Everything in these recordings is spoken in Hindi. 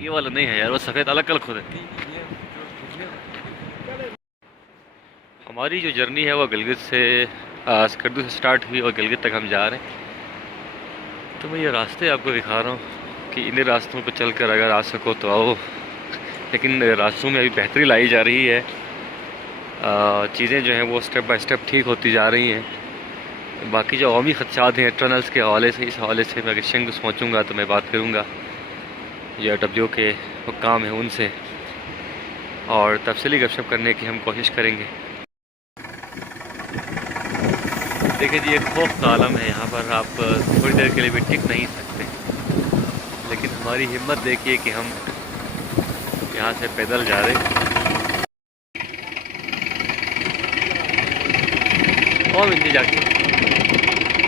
ये वाला नहीं है यार, वो सफ़ेद अलग कलर खुद है। हमारी जो जर्नी है वो गिलगित से स्कर्दू से स्टार्ट हुई और गिलगित तक हम जा रहे हैं। तो मैं ये रास्ते आपको दिखा रहा हूँ कि इन्हीं रास्तों पर चल कर अगर आ सको तो आओ, लेकिन रास्तों में अभी बेहतरी लाई जा रही है। चीज़ें जो हैं वो स्टेप बाय स्टेप ठीक होती जा रही हैं। बाकी जो अवामी खदशात हैं टनल्स के हवाले से, इस हवाले से मैं अगर शंग पहुँचूँगा तो मैं बात करूँगा जो डब्ल्यू के हुक्काम हैं उनसे, और तफसीली गपशप करने की हम कोशिश करेंगे। देखिए जी, एक खौफ का आलम है यहाँ पर, आप थोड़ी देर के लिए भी टिक नहीं सकते। लेकिन हमारी हिम्मत देखिए कि हम यहाँ से पैदल जा रहे हैं। और इंजी जाके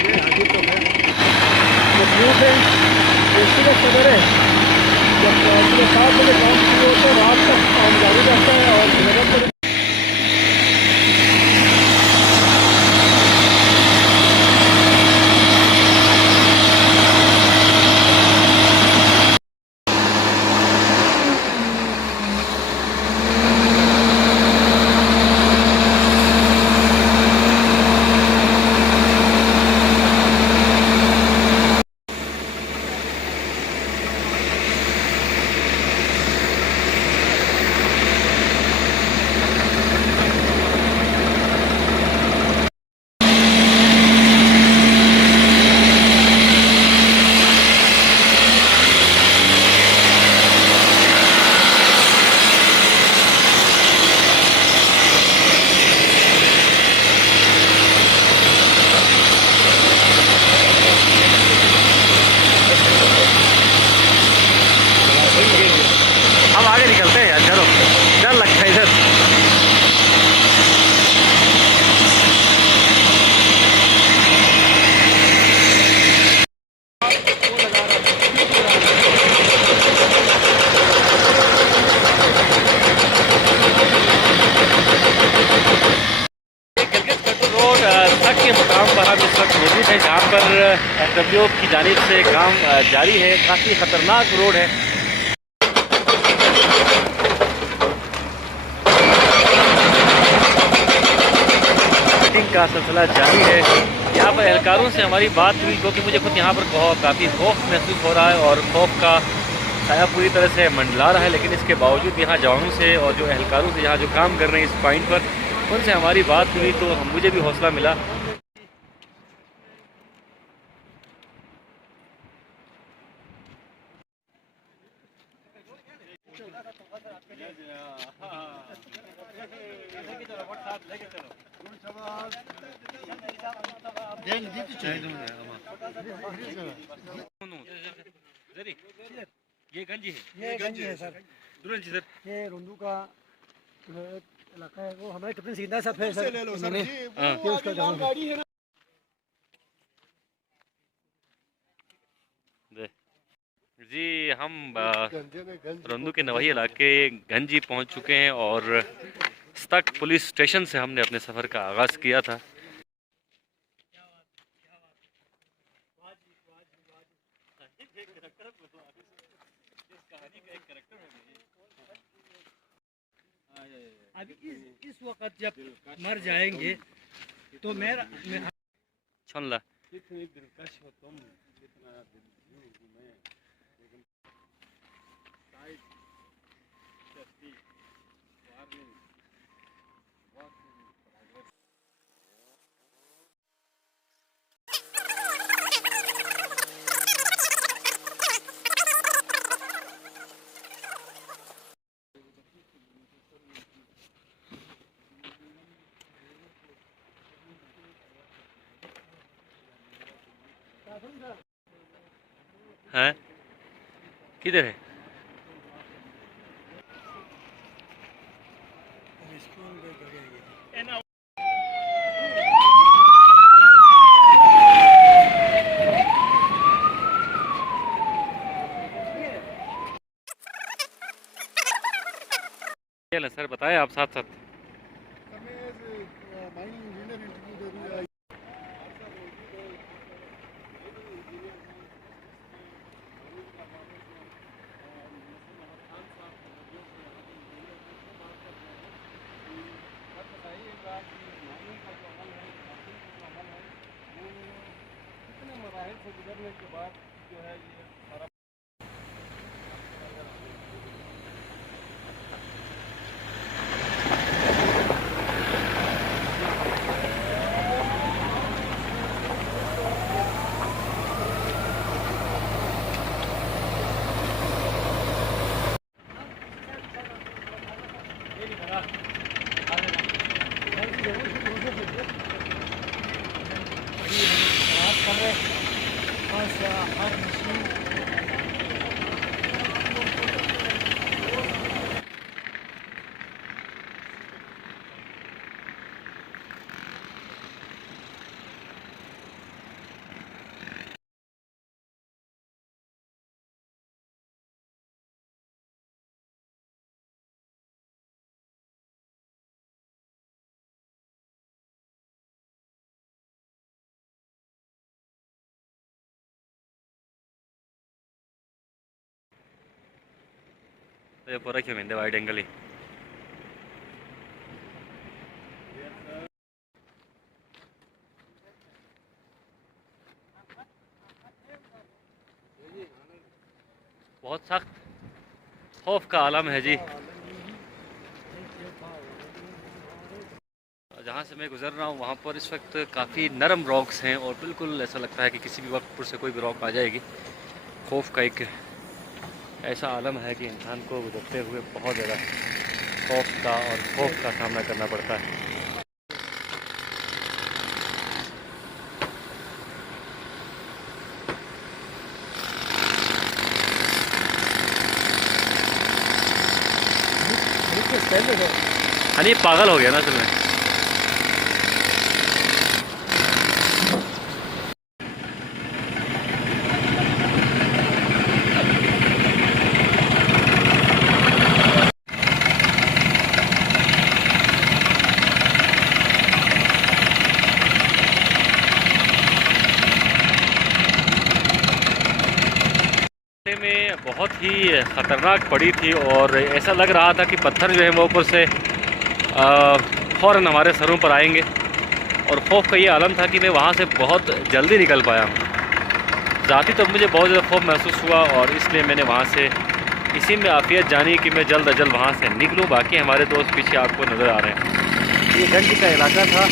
ये आगे तो है मखलूक है, एसी का सदर है। जब सुबह 7 बजे काम शुरू होता है, रात तक काम जारी रहता है और नगर हम आगे निकलते हैं यार, चलो डर लगता है इधर। रोड तक के मुकाम पर हम इस वक्त मौजूद है, जहाँ पर डब्ल्यू की जानिब से काम जारी है। काफ़ी ख़तरनाक रोड है। का सिलसिला जारी है। यहाँ पर एहलकारों से हमारी बात हुई, क्योंकि मुझे खुद यहाँ पर काफ़ी खौफ महसूस हो रहा है और खौफ का साया पूरी तरह से मंडला रहा है। लेकिन इसके बावजूद यहाँ जवानों से और जो एहलकारों से यहाँ जो काम कर रहे हैं इस पॉइंट पर, उनसे हमारी बात हुई तो मुझे भी हौसला मिला। ये गंजी है, ये गंजी है सर। सर ये रोंदू का इलाका है, वो हमारे कैप्टन सीधा साहब है सर। ले लो सर जी, वो उसका गाड़ी है ना। जी, हम रोंदू के नवाही इलाके गंजी पहुंच चुके हैं और तक पुलिस स्टेशन से हमने अपने सफ़र का आगाज़ किया था। अभी इस वक्त जब मर जाएंगे तो मेरा छनला कितनी दिलकश हो तुम, कितना है किधर है? सर बताएं आप साथ साथ। से गुजरने के बाद जो है ये सारा पूरा क्यों मेंदे वाइड एंगल ही बहुत सख्त खौफ का आलम है जी। जहाँ से मैं गुजर रहा हूँ वहाँ पर इस वक्त काफ़ी नरम रॉक्स हैं और बिल्कुल ऐसा लगता है कि किसी भी वक्त ऊपर से कोई भी रॉक आ जाएगी। खौफ का एक ऐसा आलम है कि इंसान को गुजरते हुए बहुत ज़्यादा खौफ का सामना करना पड़ता है। हाँ नहीं, पागल हो गया ना असल में। में बहुत ही ख़तरनाक पड़ी थी और ऐसा लग रहा था कि पत्थर जो है वो ऊपर से फ़ौरन हमारे सरों पर आएंगे और खौफ का ये आलम था कि मैं वहाँ से बहुत जल्दी निकल पाया हूँ। ज़ाती तो मुझे बहुत ज़्यादा खौफ महसूस हुआ और इसलिए मैंने वहाँ से इसी में आफियत जानी कि मैं जल्द अज जल्द वहाँ से निकलूँ। बाकी हमारे दोस्त पीछे आपको नज़र आ रहे हैं। ये गंज का इलाका था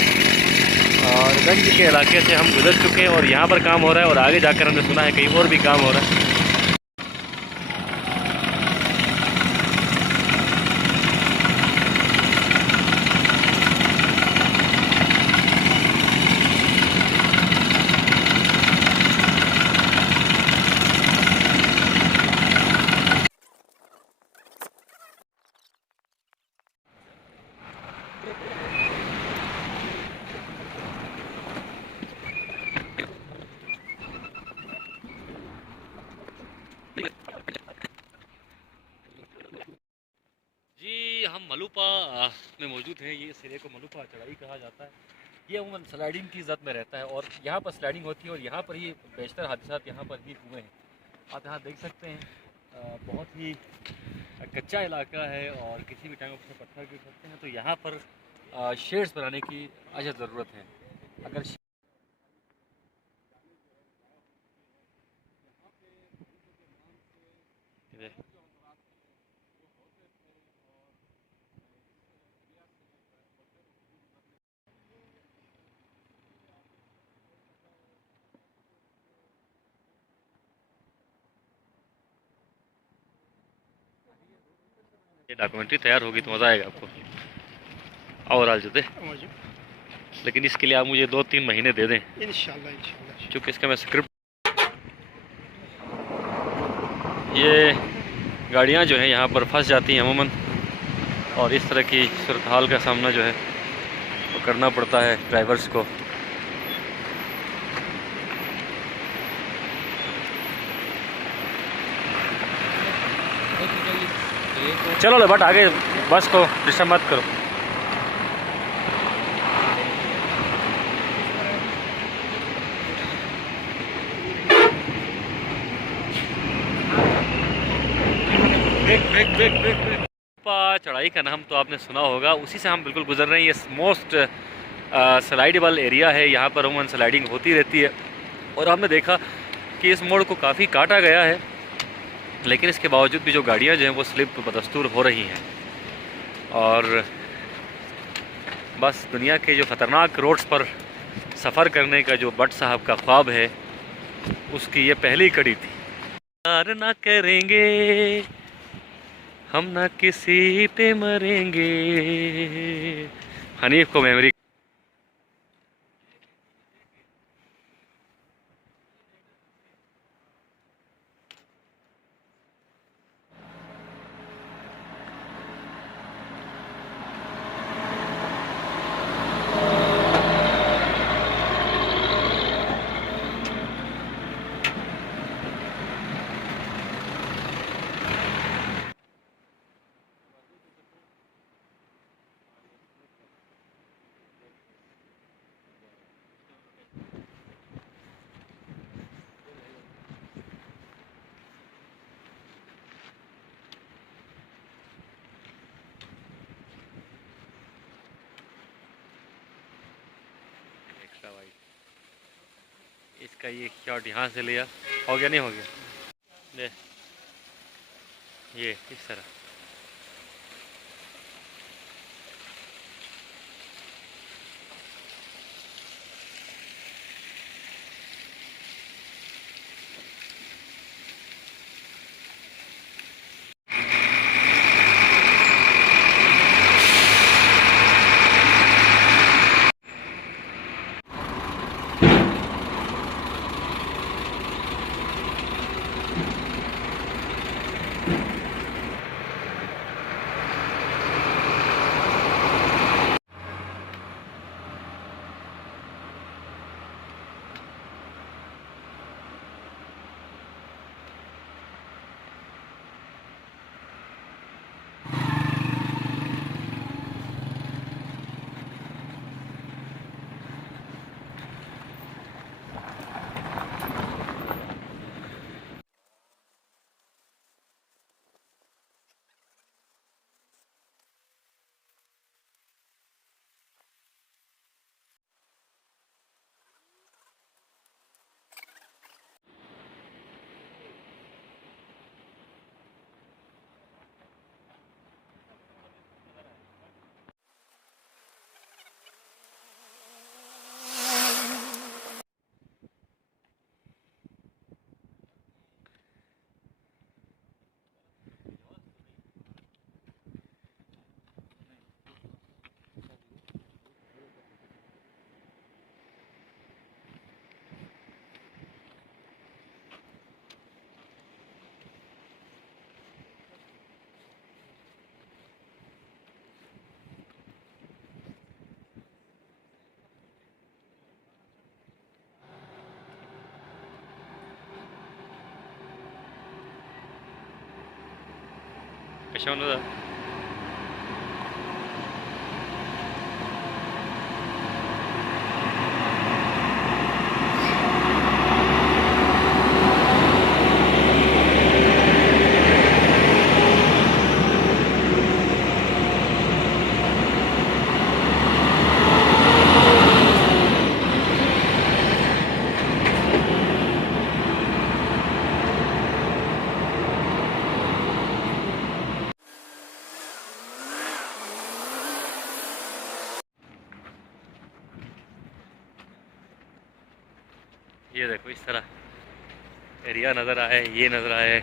और गंज के इलाके से हम गुजर चुके हैं और यहाँ पर काम हो रहा है और आगे जाकर हमने सुना है कहीं और भी काम हो रहा है। जी हम मलूपा में मौजूद हैं। ये सिरे को मलूपा चढ़ाई कहा जाता है। ये अमूमन स्लाइडिंग की ज़द में रहता है और यहाँ पर स्लाइडिंग होती है और यहाँ पर ही बेशतर हादसात यहाँ पर ही हुए हैं। आप यहाँ देख सकते हैं बहुत ही कच्चा इलाका है और किसी भी टाइम पर पत्थर गिर सकते हैं। तो यहाँ पर शेड्स बनाने की अजब ज़रूरत है। अगर ये डॉक्यूमेंट्री तैयार होगी तो मज़ा आएगा आपको और आल जते। लेकिन इसके लिए आप मुझे 2-3 महीने दे दें इंशाल्लाह क्योंकि इसका मैं स्क्रिप्ट ये गाड़ियाँ जो हैं यहाँ पर फंस जाती हैं अमूमन और इस तरह की सूरत हाल का सामना जो है वो करना पड़ता है ड्राइवर्स को। चलो ले बट आगे बस को डिस्टर्ब मत करो। चढ़ाई का नाम तो आपने सुना होगा, उसी से हम बिल्कुल गुजर रहे हैं। ये मोस्ट स्लाइडेबल एरिया है, यहाँ पर अमूमन स्लाइडिंग होती रहती है और हमने देखा कि इस मोड़ को काफ़ी काटा गया है, लेकिन इसके बावजूद भी जो गाड़ियाँ जो हैं वो स्लिप बदस्तूर हो रही हैं। और बस दुनिया के जो ख़तरनाक रोड्स पर सफ़र करने का जो भट्ट साहब का ख्वाब है, उसकी ये पहली कड़ी थी। प्यार ना करेंगे हम, ना किसी पे मरेंगे। हनीफ को मेमोरी। एक्स्ट्रा वाइड, इसका ये शॉट यहाँ से लिया, हो गया नहीं हो गया, ले ये इस तरह। कैसा होना था? ये देखो इस तरह एरिया नज़र आए, ये नज़र आए।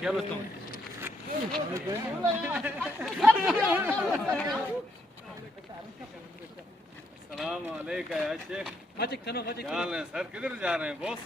क्या बस तुम सलाम अलैकुम या शेख। क्या हाल है सर, किधर जा रहे हैं बॉस?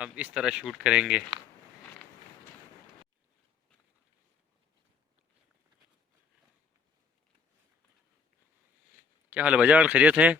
हम इस तरह शूट करेंगे। क्या हाल है भाईजान, खैरियत है?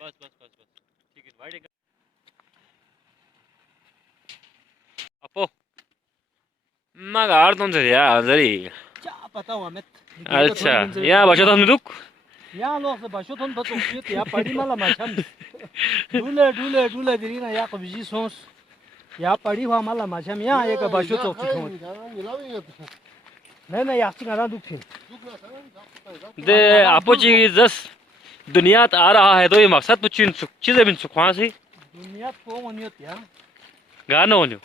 बस बस बस बस, ठीक है वाइड अपो मगार तुमसे यार जरी। क्या पता हुआ मैं अच्छा या बचो तुम दुख या लोग से बचो तुम तो या पड़ी मला माछम डुले डुले डुले दिना या कभी सोस या पड़ी हुआ मला माछम या एक बचो तो नहीं नहीं या चिंगा दुख थी दे अपो जी जस दुनिया आ रहा है तो ये मकसद तो चीजें बिन सुखवा सी दुनिया तो वनियत या गाना होन्यो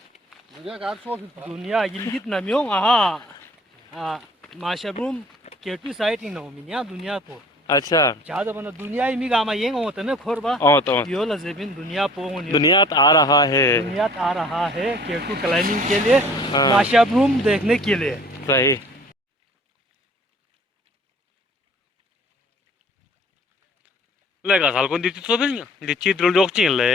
दुनिया गिलगित नमियों आहा माशरूम केटू साइट इन नमिया दुनिया को अच्छा ज्यादा बना दुनिया ही मिगा ये होता ना खोरबा तो यो लजेबिन दुनिया पोवन दुनिया आ रहा है, दुनिया आ रहा है केटू क्लाइंबिंग के लिए, हाँ। माशरूम देखने के लिए सही लेगा साल को दिती तो नहीं दिची द्रोल डॉक्ची ले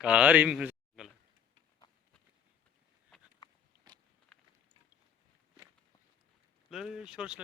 कारिम ले शॉर्ट्स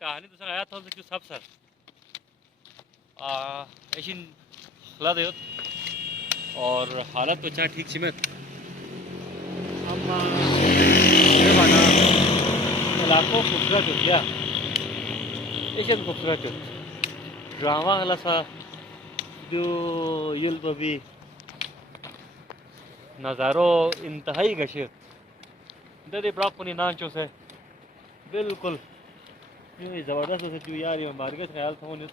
कहानी तो आया था कि सब सर ऐसी खिला दे और हालत तो अच्छा ठीक सीमित हम इलाकों खूबसूरत हो गया ऐसे खूबसूरत हो ड्रामा हला सा जो युल तो भी नज़ारो इंतहाई गशे दे प्रापुनी नाचो से बिल्कुल ये जबरदस्त है जो यार ये मार्ग ख्याल था उन्हें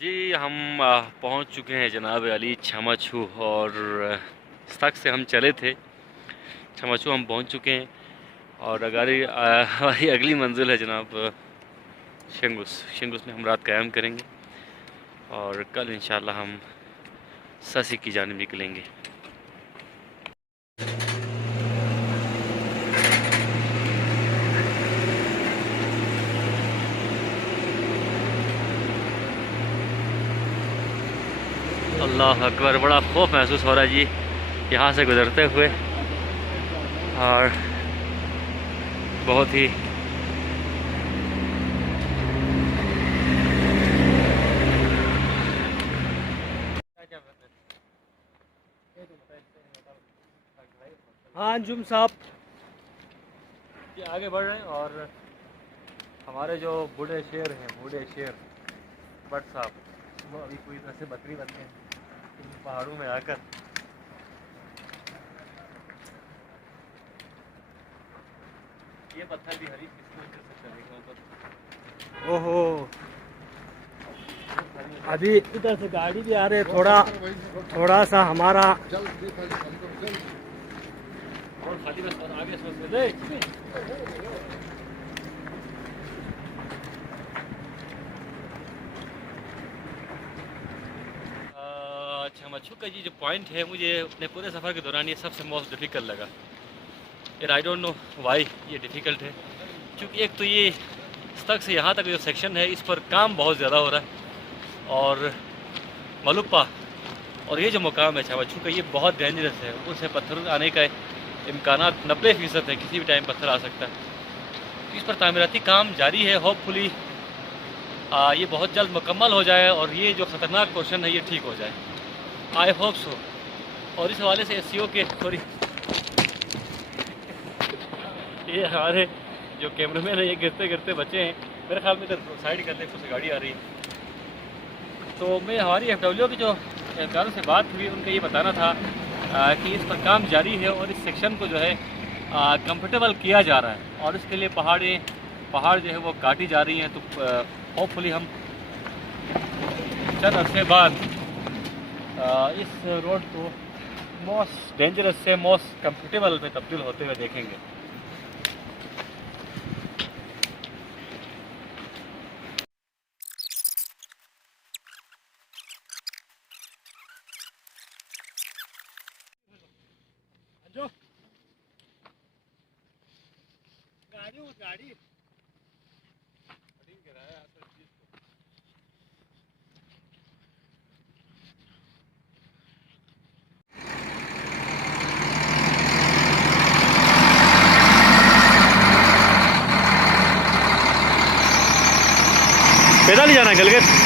जी हम पहुंच चुके हैं जनाब अली छमाछू और तक से हम चले थे छमाछू हम पहुंच चुके हैं और हमारी अगली मंजिल है जनाब शेंगुस में हम रात क़याम करेंगे और कल इंशाल्लाह हम ससी की जानिब निकलेंगे। अल्लाह अकबर, बड़ा खौफ महसूस हो रहा है जी यहाँ से गुजरते हुए और बहुत ही हाँ अंजुम साहब ये आगे बढ़ रहे हैं और हमारे जो बूढ़े शेर भट्ट साहब वो अभी पूरी तरह से बकरी बन गए इन पहाड़ों में आकर। ये पत्थर भी हरी किस्मत से चलेगा ऊपर। ओहो अभी इधर से गाड़ी भी आ रही है, थोड़ा सा हमारा और खाली बस और आगे सोच ले अच्छा मच्छू का ये जो पॉइंट है मुझे अपने पूरे सफ़र के दौरान ये सबसे मोस्ट डिफ़िकल्ट लगा यार। आई डोंट नो वाई ये डिफ़िकल्ट है, क्योंकि एक तो ये तक से यहाँ तक जो सेक्शन है इस पर काम बहुत ज़्यादा हो रहा है, और मलुप्पा और ये जो मुकाम है चावच्छू का ये बहुत डेंजरस है। उससे पत्थर आने का इम्कान 90% है, किसी भी टाइम पत्थर आ सकता है। इस पर तामीराती काम जारी है। होपफुली ये बहुत जल्द मुकम्मल हो जाए और ये जो ख़तरनाक पोर्शन है ये ठीक हो जाए। I hope so. और इस हवाले से SCO के सॉरी ये हमारे जो कैमरामैन है ये गिरते गिरते बचे हैं। मेरे ख्याल में इधर साइड करने से गाड़ी आ रही है। तो मैं हमारी FW की जो एहलकारों से बात हुई उनका ये बताना था कि इस पर काम जारी है और इस सेक्शन को जो है कंफर्टेबल किया जा रहा है, और इसके लिए पहाड़ जो है वो काटी जा रही हैं। तो होपफुली हम चंद अरसे बाद इस रोड को मोस्ट डेंजरस से मोस्ट कंफर्टेबल में तब्दील होते हुए देखेंगे। गाड़ी पैदल ही जाना है गलगत।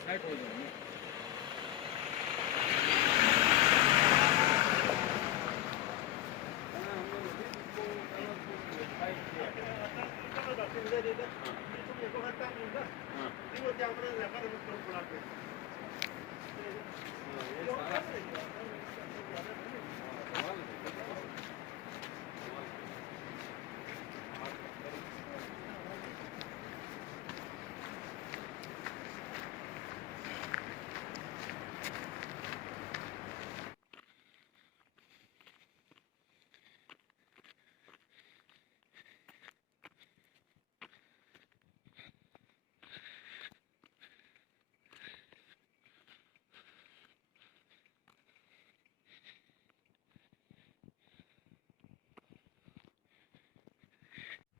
साइड हो जाए।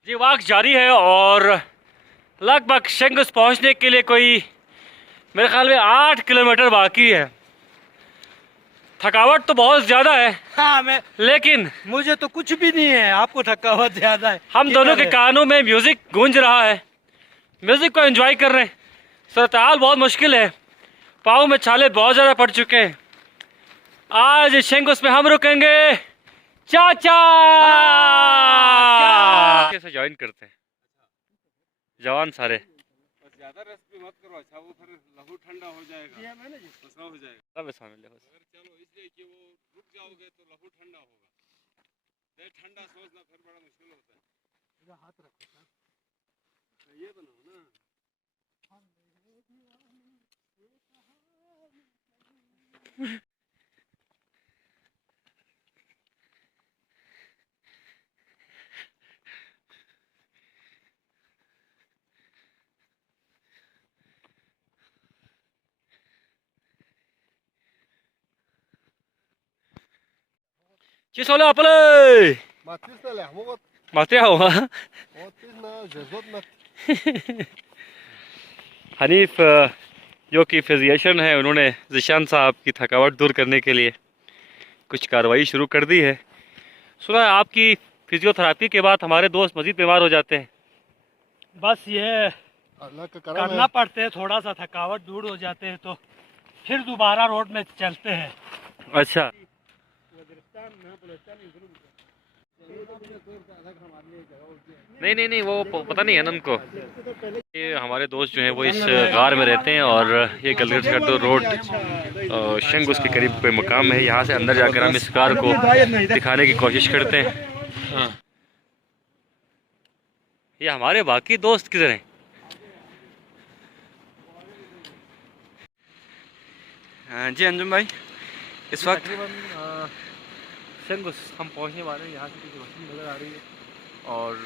जी वॉक जारी है और लगभग शेंगुस पहुंचने के लिए कोई मेरे ख्याल में 8 किलोमीटर बाकी है। थकावट तो बहुत ज़्यादा है। हाँ, लेकिन मुझे तो कुछ भी नहीं है, आपको थकावट ज़्यादा है। हम दोनों के कानों में म्यूज़िक गूंज रहा है, म्यूज़िक को एंजॉय कर रहे हैं। सूरत-ए-हाल बहुत मुश्किल है, पाँव में छाले बहुत ज़्यादा पड़ चुके हैं। आज शेंगुस में हम रुकेंगे चाचा कैसे ज्वाइन करते हैं जवान सारे। बस ज्यादा रेस्ट भी मत करो, अच्छा वो फिर लहू ठंडा हो जाएगा, पसरा हो जाएगा। अब शामिल है अगर चलो इसलिए कि वो रुक जाओगे तो लहू ठंडा होगा, देर ठंडा सोचना फिर बड़ा मुश्किल होता है। हाथ रखो, ये बनाओ ना। Ci apele! Matisnele, amugot, Mateo, otisna, jezot na. Hanif जो कि फिजिशियन है, उन्होंने ज़िशान साहब की थकावट दूर करने के लिए कुछ कार्रवाई शुरू कर दी है। सुना है आपकी फिजियोथेरेपी के बाद हमारे दोस्त मजीद बीमार हो जाते हैं। बस ये अल्लाह का करम करना है। पड़ते है, थोड़ा सा थकावट दूर हो जाते हैं तो फिर दोबारा रोड में चलते हैं। अच्छा, नहीं नहीं नहीं, वो पता नहीं है ना उनको। ये हमारे दोस्त जो हैं वो इस गार में रहते हैं और ये गलगत खर्दो रोड शंगुस के करीब कोई मुकाम है। यहाँ से अंदर जाकर हम इस कार को दिखाने की कोशिश करते हैं। हाँ, ये हमारे बाकी दोस्त किधर हैं? हाँ जी अंजुम भाई, इस वक्त तकरीबन शंगुस हम पहुँचने वाले हैं। यहाँ से कुछ रोशनी नज़र आ रही है और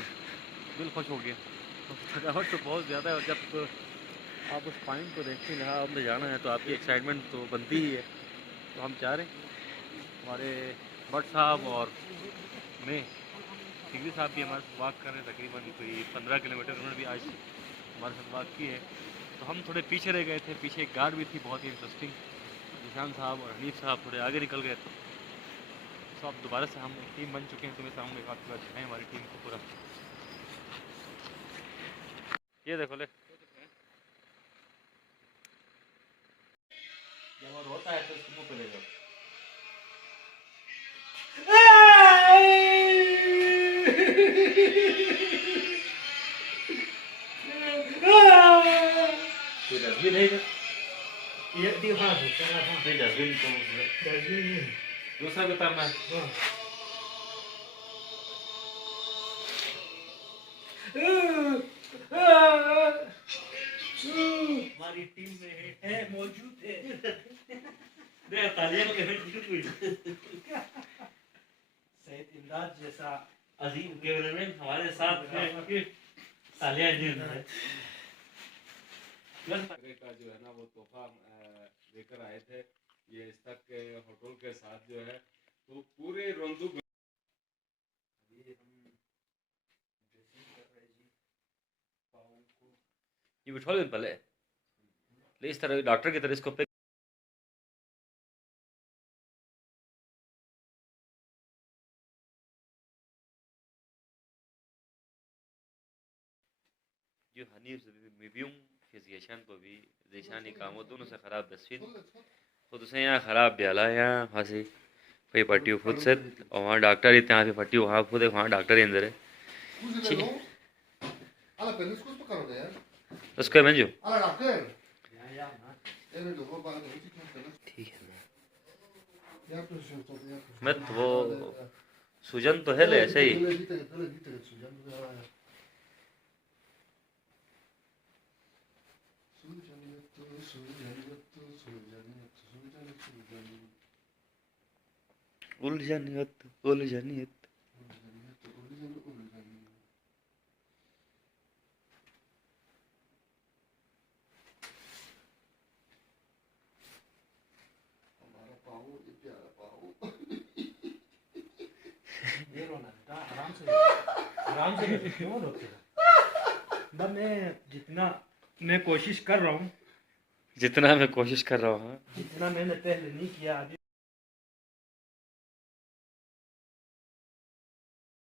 दिल खुश हो गया। थकावट तो बहुत ज़्यादा है और जब आप उस पॉइंट को देखते हैं जहाँ आपने जाना है तो आपकी एक्साइटमेंट तो बनती ही है। तो हम चाह रहे हैं हमारे भट्ट साहब और मैं सिगरी साहब भी हमारे साथ वॉक कर रहे हैं। तकरीबन कोई 15 किलोमीटर उन्होंने भी आज हमारे साथ वॉक की है। तो हम थोड़े पीछे रह गए थे, पीछे एक गार्ड भी थी बहुत ही इंटरेस्टिंग। निशान साहब और हनीफ साहब थोड़े आगे निकल गए थे। तो अब दोबारा से हम एक टीम बन चुके हैं। तुम्हें सामने काफ़ी अच्छा है हमारी टीम को पूरा। ये देखो ले, जब और होता है तो इसको मुंह पे ले जाओ। कोई डस्टबिन है इधर? ये दिखा सकते हैं नहीं, डस्टबिन तो नहीं। दूसरा भी उतारना है। हमारी टीम में है मौजूद है। तालियां तो कहने हुई। सैयद इमदाद जैसा अजीम कैमरामैन हमारे साथ हैं। तालियां जी का जो है ना वो तोहफा लेकर आए थे। ये इस तक के होटल के साथ जो है तो पूरे रोंदू ये बिठा लो पहले, ले इस तरह डॉक्टर की तरह इसको पे। जो हनीफ मिबियम फिजिशियन तो भी देशानी कामो दोनों से खराब दस्वीन तो तुसे यहाँ खराब ब्याला यहाँ हंसी भाई पट्टी खुद से और वहाँ डॉक्टर ही यहाँ पे पट्टी वहाँ खुद है, वहाँ डॉक्टर ही अंदर है। Allora, per discorso caro te, उसको है मंजू। allora, che? dopo ठीक है ना, ya pues yo estoy मैं तो वो सूजन तो है ले ऐसे ही। उलझनियत उलझनियत। ये रोना बेटा, आराम से क्यों रोते हो? बस मैं कोशिश कर रहा हूँ जितना मैं कोशिश कर रहा हूँ। जितना मैंने पहले नहीं किया अभी